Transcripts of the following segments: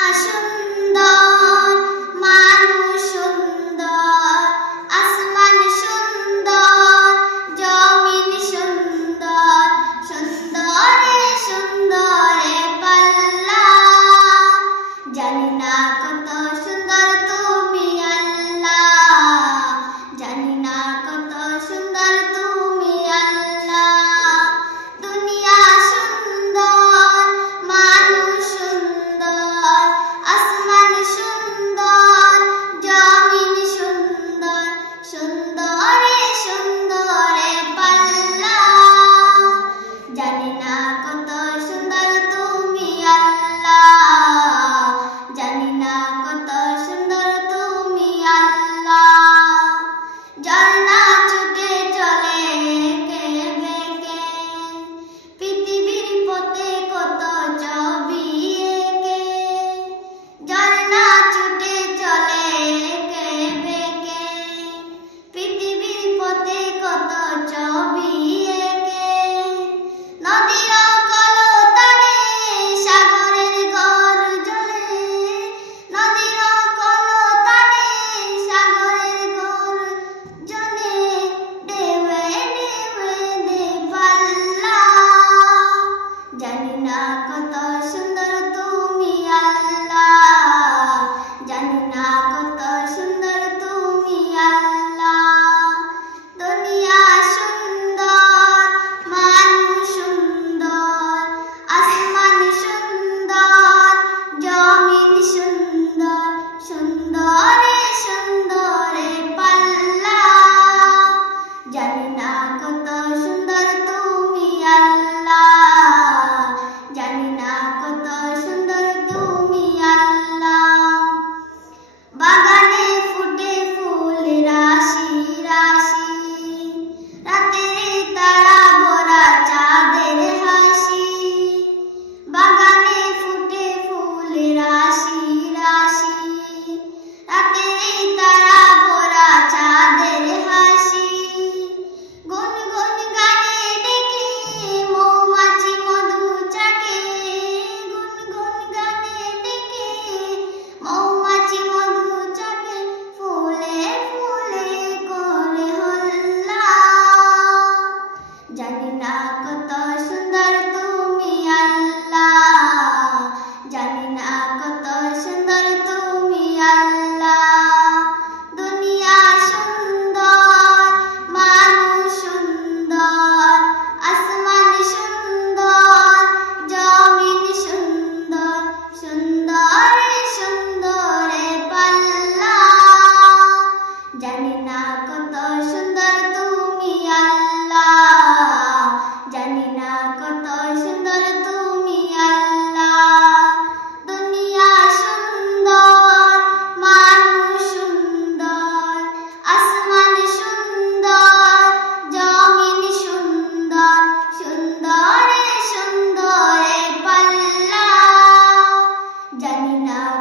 大声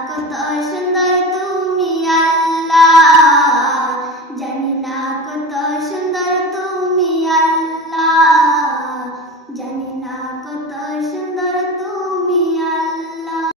কত সুন্দর তুমি